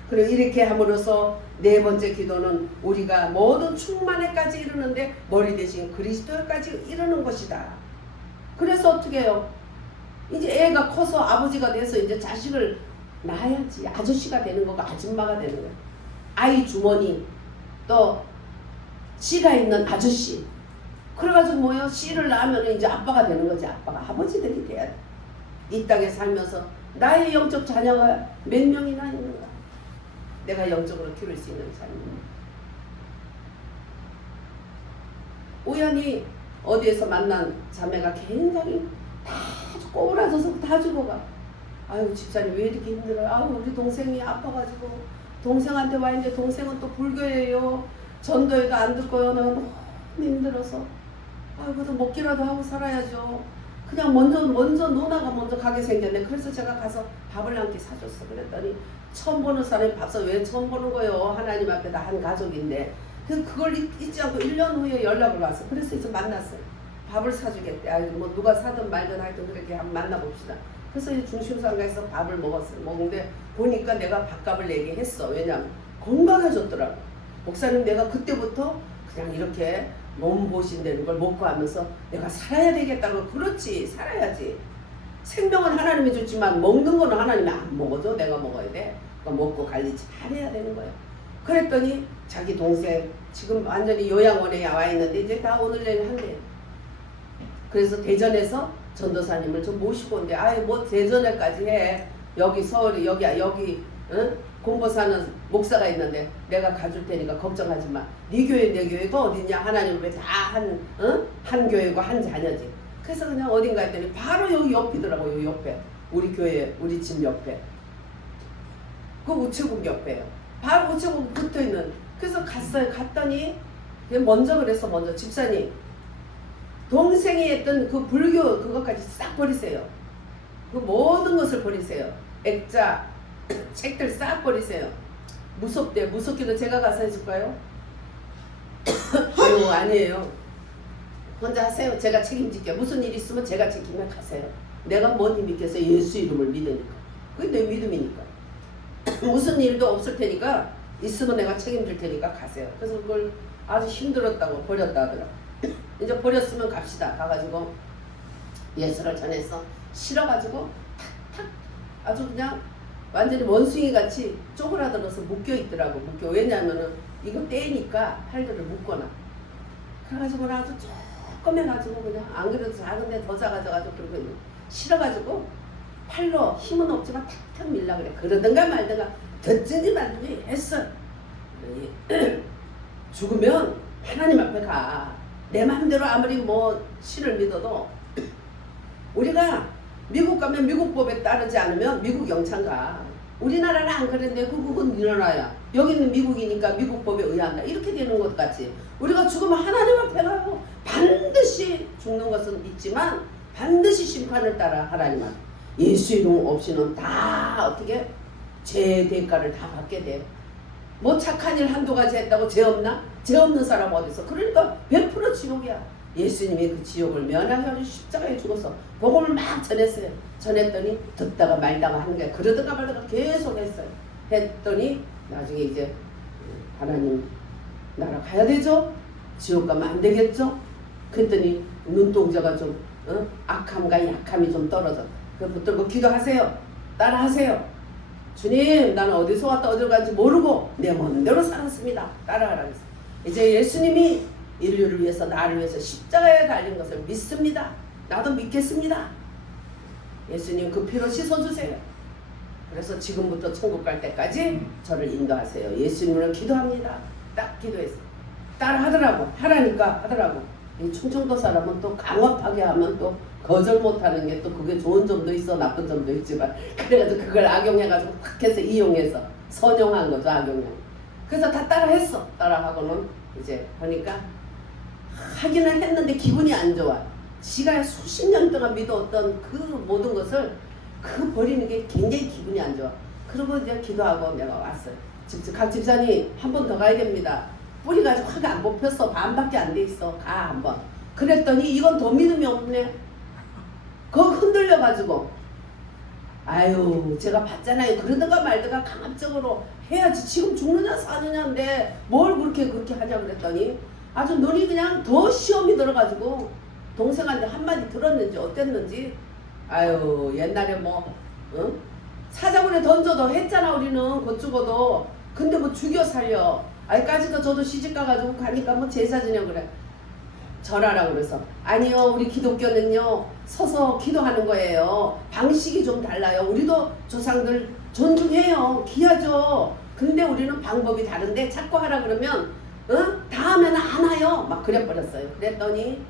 그리고 이렇게 함으로써 네 번째 기도는 우리가 모든 충만에까지 이르는데 머리 대신 그리스도까지 이르는 것이다. 그래서 어떻게 해요? 이제 애가 커서 아버지가 돼서 이제 자식을 낳아야지. 아저씨가 되는 거고 아줌마가 되는 거야. 아이 주머니 또 씨가 있는 아저씨. 그래가지고 뭐요? 씨를 낳으면 이제 아빠가 되는 거지. 아빠가 아버지들이 돼야 돼. 이 땅에 살면서 나의 영적 자녀가 몇 명이나 있는가? 내가 영적으로 키울 수 있는 자녀. 우연히 어디에서 만난 자매가 굉장히 다 꼬부라져서 다 죽어가. 아유 집사님 왜 이렇게 힘들어요? 아유 우리 동생이 아파가지고 동생한테 와 있는데 동생은 또 불교예요. 전도에도 안 듣고요. 내가 너무 힘들어서 아유 그래도 먹기라도 하고 살아야죠. 그냥 먼저 누나가 먼저 가게 생겼네. 그래서 제가 가서 밥을 한 끼 사줬어. 그랬더니 처음 보는 사람이 밥상 왜 처음 보는 거예요? 하나님 앞에 다 한 가족인데. 그래서 그걸 잊지 않고 1년 후에 연락을 왔어. 그래서 이제 만났어요. 밥을 사주겠대. 아니 뭐 누가 사든 말든 하여튼 그렇게 한번 만나봅시다. 그래서 이제 중심상가에서 밥을 먹었어요. 먹는데 보니까 내가 밥값을 내게 했어. 왜냐면 건강해졌더라고. 목사님 내가 그때부터 그냥 이렇게 몸보신되는 걸 먹고 하면서 내가 살아야 되겠다고. 그렇지 살아야지. 생명은 하나님이 줬지만 먹는 거는 하나님이 안 먹어줘. 내가 먹어야 돼. 그러니까 먹고 관리 잘해야 되는 거야. 그랬더니 자기 동생 지금 완전히 요양원에 와 있는데 이제 다 오늘 내일 한대. 그래서 대전에서 전도사님을 좀 모시고 온대. 아예 뭐 대전에까지 해. 여기 서울이 여기 응? 공보사는 목사가 있는데 내가 가줄 테니까 걱정하지 마. 네 교회 내 교회가 어디냐? 하나님 왜 다 한 교회고 한 자녀지. 그래서 그냥 어딘가 했더니 바로 여기 옆이더라고. 여기 옆에 우리 교회 우리 집 옆에 그 우체국 옆에요. 바로 우체국 붙어있는. 그래서 갔어요. 갔더니 먼저 그래서 먼저 집사님 동생이 했던 그 불교 그것까지 싹 버리세요. 그 모든 것을 버리세요. 액자 책들 싹 버리세요. 무섭대. 무섭기도 제가 가서 해줄까요? 아유 아니에요. 혼자 하세요. 제가 책임질게요. 무슨 일 있으면 제가 책임을 가세요. 내가 뭔 힘있겠어요? 예수 이름을 믿으니까. 그게 내 믿음이니까. 무슨 일도 없을 테니까 있으면 내가 책임질 테니까 가세요. 그래서 그걸 아주 힘들었다고 버렸다 하더라고. 이제 버렸으면 갑시다. 가가지고 예수를 전해서 싫어가지고 탁탁 아주 그냥 완전히 원숭이 같이 쪼그라들어서 묶여 있더라고. 묶여. 왜냐면은 이거 떼니까 팔들을 묶거나. 그래가지고 나 아주 조금 해가지고 그냥 안 그래도 작은데 더 작아져가지고 그러고 싫어가지고 팔로 힘은 없지만 탁탁 밀라 그래. 그러든가 말든가 듣든지 말든지 했어. 죽으면 하나님 앞에 가. 내 마음대로 아무리 뭐 신을 믿어도 우리가 미국 가면 미국 법에 따르지 않으면 미국 영창 가. 우리나라는 안 그랬는데 그건 일어나야. 여기는 미국이니까 미국 법에 의한다. 이렇게 되는 것 같이. 우리가 죽으면 하나님 앞에 가요. 반드시 죽는 것은 있지만 반드시 심판을 따라 하나님 앞에. 예수 이름 없이는 다 어떻게 죄의 대가를 다 받게 돼. 뭐 착한 일 한두 가지 했다고 죄 없나? 죄 없는 사람 어디서? 그러니까 100% 지옥이야. 예수님이 그 지옥을 면하셔서 십자가에 죽어서 복음을 막 전했어요. 전했더니 듣다가 말다가 하는 게 그러다가 말다가 계속 했어요. 했더니 나중에 이제 하나님 나라 가야 되죠? 지옥 가면 안 되겠죠? 그랬더니 눈동자가 좀 악함과 약함이 좀 떨어져. 그 붙들고 기도하세요. 따라하세요. 주님 나는 어디서 왔다 어디로 간지 모르고 내 멋대로 살았습니다. 따라하라 그랬어요. 이제 예수님이 인류를 위해서 나를 위해서 십자가에 달린 것을 믿습니다. 나도 믿겠습니다. 예수님 그 피로 씻어주세요. 그래서 지금부터 천국 갈 때까지 저를 인도하세요. 예수님을 기도합니다. 딱 기도했어요. 따라 하더라고. 하라니까 하더라고. 이 충청도 사람은 또 강업하게 하면 또 거절 못하는 게 또 그게 좋은 점도 있어 나쁜 점도 있지만 그래가지고 그걸 악용해가지고 탁 해서 이용해서 선용한 거죠. 악용형. 그래서 다 따라했어. 따라하고는 이제 보니까 하기는 했는데 기분이 안 좋아. 지가 수십 년 동안 믿어왔던 그 모든 것을 그 버리는 게 굉장히 기분이 안 좋아. 그러고 이제 기도하고 내가 왔어요. 각 집사님 한 번 더 가야 됩니다. 뿌리 가지고 화가 안 뽑혔어. 반밖에 안 돼 있어. 가 한번. 그랬더니 이건 더 믿음이 없네. 그거 흔들려가지고 아유 제가 봤잖아요. 그러든가 말든가 강압적으로 해야지. 지금 죽느냐 사느냐인데 뭘 그렇게 하냐 그랬더니 아주 눈이 그냥 더 시험이 들어가지고 동생한테 한마디 들었는지 어땠는지 아유 옛날에 뭐 응? 사자굴에 던져도 했잖아. 우리는 곧 죽어도. 근데 뭐 죽여 살려. 아직까지도 저도 시집 가가지고 가니까 뭐 제사 지내고 그래. 절하라 그래서 아니요 우리 기독교는요 서서 기도하는 거예요. 방식이 좀 달라요. 우리도 조상들 존중해요. 귀하죠. 근데 우리는 방법이 다른데 자꾸 하라 그러면 다음에는 안 와요. 막 그래버렸어요. 그랬더니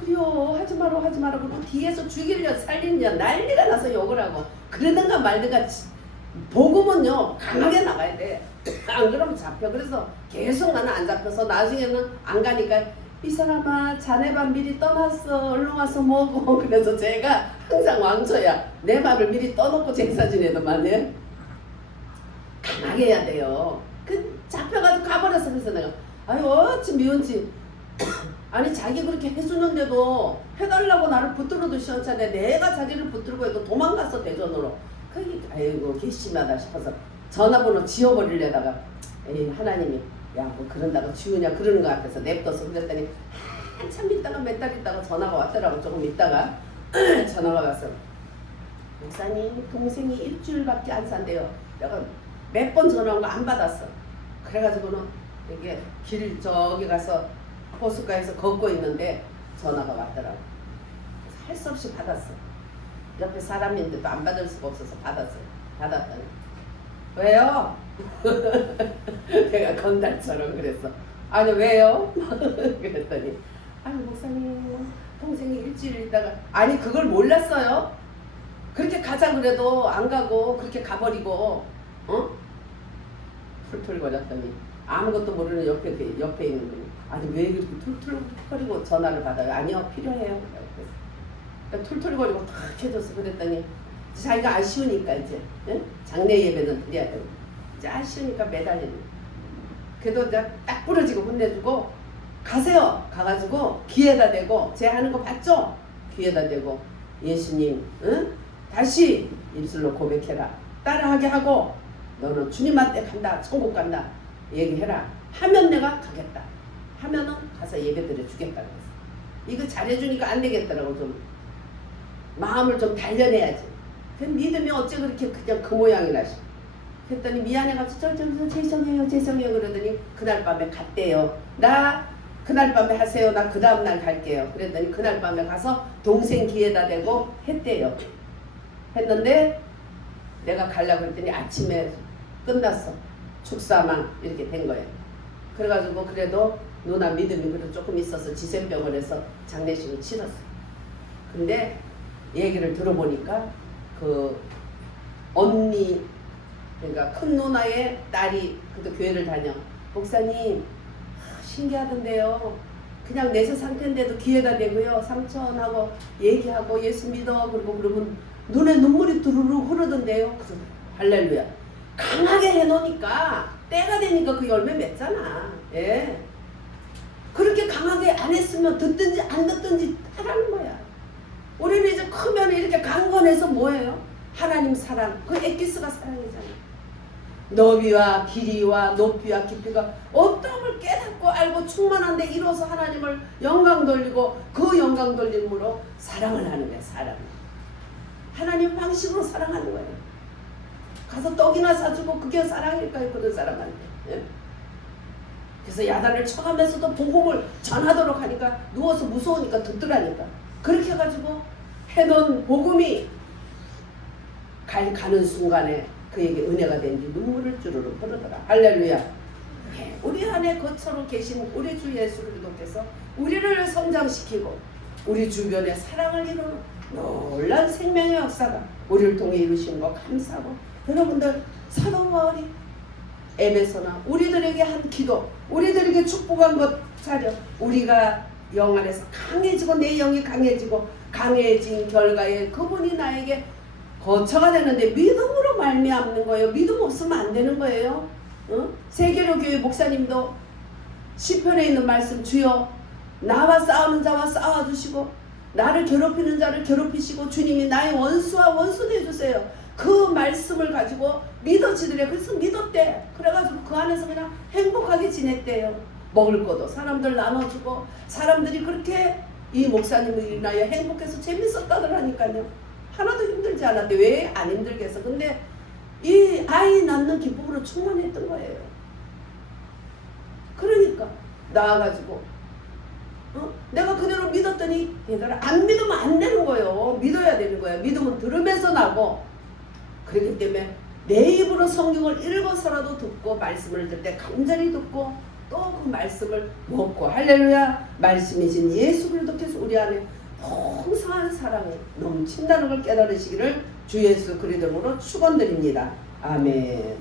그래요 하지 마라 그러고 뒤에서 죽이려 살리려 난리가 나서 욕을 하고 그러든가 말든가. 복음은요 강하게 나가야 돼. 안 그러면 잡혀. 그래서 계속 나는 안 잡혀서 나중에는 안 가니까 이 사람아 자네 밥 미리 떠났어. 얼른 와서 먹어. 그래서 제가 항상 왕초야. 내 밥을 미리 떠놓고 제사 지내더만은 강하게 해야 돼요. 그 잡혀가지고 가버렸어. 그래서 내가 아유 어찌 미운지 아니 자기 그렇게 해주는데도 해달라고 나를 붙들어도 시원찮네. 내가 자기를 붙들고 해도 도망갔어 대전으로. 그게 아이고 괘씸하다 싶어서 전화번호 지워버리려다가 에이 하나님이 야 뭐 그런다고 지우냐 그러는 거 같아서 냅둬서 그랬더니 한참 있다가 몇 달 있다가 전화가 왔더라고. 조금 있다가 전화가 왔어. 목사님 동생이 일주일밖에 안 산대요. 내가 몇 번 전화 온 거 안 받았어. 그래가지고는 이게 길 저기 가서 호숫가에서 걷고 있는데 전화가 왔더라고. 할 수 없이 받았어. 옆에 사람인데도 안 받을 수가 없어서 받았어요. 받았더니 왜요? 내가 건달처럼 그랬어. 아니 왜요? 그랬더니 아니 목사님 동생이 일주일 있다가 아니 그걸 몰랐어요? 그렇게 가자 그래도 안 가고 그렇게 가버리고 툴툴거렸더니 아무것도 모르는 옆에 있는 분이 아니 왜 그렇게 툴툴거리고 전화를 받아요? 아니요 필요해요. 그래서 툴툴거리고 탁 해줬어. 그랬더니 자기가 아쉬우니까 이제 장례 예배는 드려야 되고 이제 아쉬우니까 매달리는. 그래도 이제 딱 부러지고 혼내주고 가세요. 가가지고 귀에다 대고 제 하는 거 봤죠? 귀에다 대고 예수님 다시 입술로 고백해라. 따라하게 하고 너는 주님한테 간다. 천국 간다. 얘기해라. 하면 내가 가겠다. 하면은 가서 예배 드려 주겠다. 그랬어. 이거 잘해주니까 안 되겠더라고. 좀 마음을 좀 단련해야지. 그 믿음이 어째 그렇게 그냥 그 모양이라 싶어. 그랬더니 미안해가지고 죄송해요 그러더니 그날 밤에 갔대요. 나 그날 밤에 하세요. 나 그 다음날 갈게요. 그랬더니 그날 밤에 가서 동생 귀에다 대고 했대요. 했는데 내가 가려고 했더니 아침에 끝났어. 축사만 이렇게 된 거예요. 그래가지고 그래도 누나 믿음이 그래도 조금 있어서 지센병원에서 장례식을 치렀어. 근데 얘기를 들어보니까 그 언니 그러니까 큰 누나의 딸이 그때 교회를 다녀. 목사님 신기하던데요. 그냥 내세 상태인데도 귀에다 대고요. 삼촌하고 얘기하고 예수 믿어 그러고 그러면 눈에 눈물이 두루루 흐르던데요. 그래서 할렐루야. 강하게 해놓으니까 때가 되니까 그 열매 맺잖아. 예. 그렇게 강하게 안 했으면 듣든지 안 듣든지 하라는 거야. 우리는 이제 크면 이렇게 강건해서 뭐예요? 하나님 사랑. 그 엑기스가 사랑이잖아. 너비와 길이와 높이와 깊이가 어떤 걸 깨닫고 알고 충만한데 이로써 하나님을 영광 돌리고 그 영광 돌림으로 사랑을 하는 거야. 사랑. 하나님 방식으로 사랑하는 거예요. 가서 떡이나 사주고 그게 사랑일까요? 그런 사람한테. 예? 그래서 야단을 쳐가면서도 복음을 전하도록 하니까 누워서 무서우니까 듣더라니까. 그렇게 해가지고 해놓은 복음이 가는 순간에 그에게 은혜가 된지 눈물을 주르르 흐르더라. 할렐루야. 예, 우리 안에 거처로 계신 우리 주 예수 그리스도께서 우리를 성장시키고 우리 주변에 사랑을 이루는 놀라운 생명의 역사가 우리를 통해 이루신 거 감사하고, 여러분들 사도 바울이 에베소나 우리들에게 한 기도, 우리들에게 축복한 것 자료, 우리가 영 안에서 강해지고 내 영이 강해지고 강해진 결과에 그분이 나에게 거처가 되는데 믿음으로 말미암는 거예요. 믿음 없으면 안 되는 거예요. 세계로 교회 목사님도 시편에 있는 말씀, 주여 나와 싸우는 자와 싸워주시고 나를 괴롭히는 자를 괴롭히시고 주님이 나의 원수와 원수 되주세요. 그 말씀을 가지고 믿어지더래. 그래서 믿었대. 그래가지고 그 안에서 그냥 행복하게 지냈대요. 먹을 것도 사람들 나눠주고 사람들이 그렇게 이 목사님을 인하여 행복해서 재밌었다더라니까요. 하나도 힘들지 않았대. 왜 안 힘들겠어. 근데 이 아이 낳는 기쁨으로 충만했던 거예요. 그러니까 나와가지고 내가 그대로 믿었더니 얘들아, 안 믿으면 안 되는 거예요. 믿어야 되는 거예요. 믿음은 들으면서 나고, 그렇기 때문에 내 입으로 성경을 읽어서라도 듣고 말씀을 들 때 간절히 듣고 또 그 말씀을 먹고, 할렐루야, 말씀이신 예수 그리스도께서 우리 안에 풍성한 사랑이 넘친다는 걸 깨달으시기를 주 예수 그리스도로 축원드립니다. 아멘.